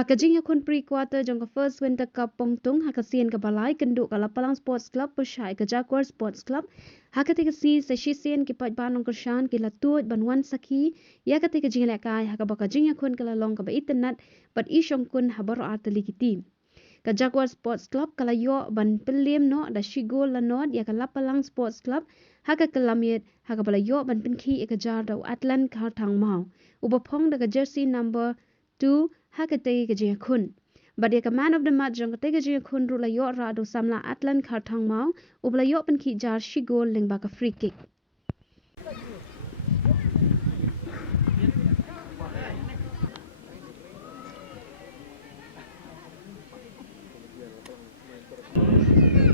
Hakajing yakun pre-quarter jong first winter cup pongtung hakasian ke balai kenduk ke Lapalang Sports Club Persai ke Jaguar Sports Club hakatika si sesisian ke pat banong kershan ke latut banwan saki ya katika jing lekai hakabaka jing yakun ke lalong ke internet pat isyong kun habar arteli kiti ke Jaguar Sports Club kala yo ban pelim no da shigol lanod ya ke Lapalang Sports Club haka kelamit haka bala yo ban pinki ke jar da Atlan Kartang mau ubapong da ke jersey number 2 hakategi ke jing kun badia ke man of the match jong kategi jing kun ru la yo ra do samla Atlan Kartang mau ubla yo pinki jar shigol ling ba ka free kick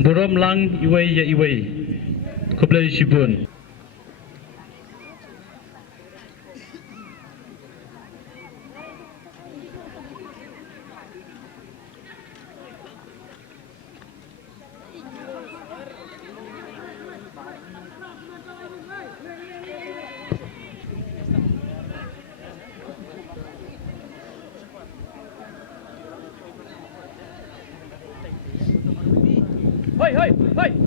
Borom lang iway ya iway kublai shibun Hoi hoi hoi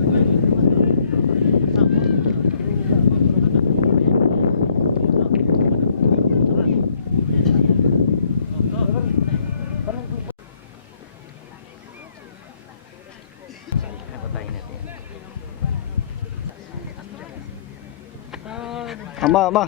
Ama.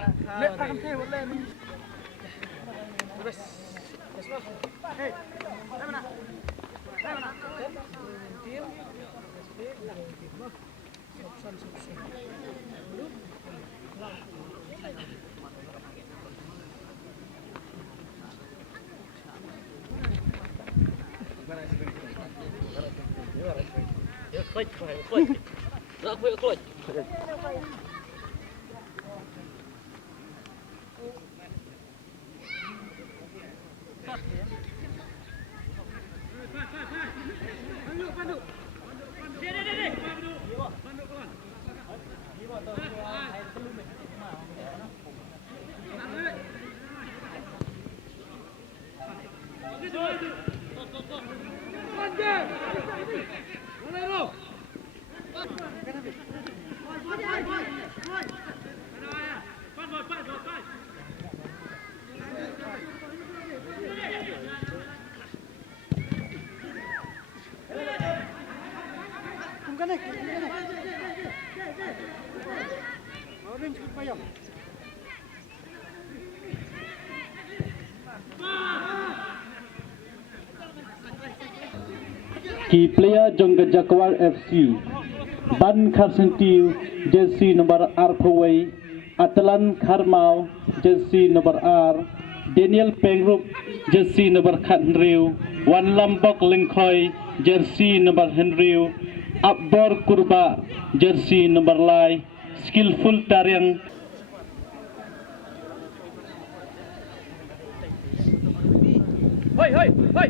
Key player Jongga Jaguar FC Ban Karsentiu jersey nomor R Pawai Atlan Karmau jersey nomor R Daniel Pengrup jersey nomor Khanriu Wan Lambok Lingkoi jersey nomor Henriu Akbar Kurba jersey nomor Lai Skillful Tariang Hoi hoi hoi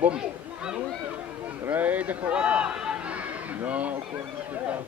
Bom. Ray dah kawan. No, aku tak.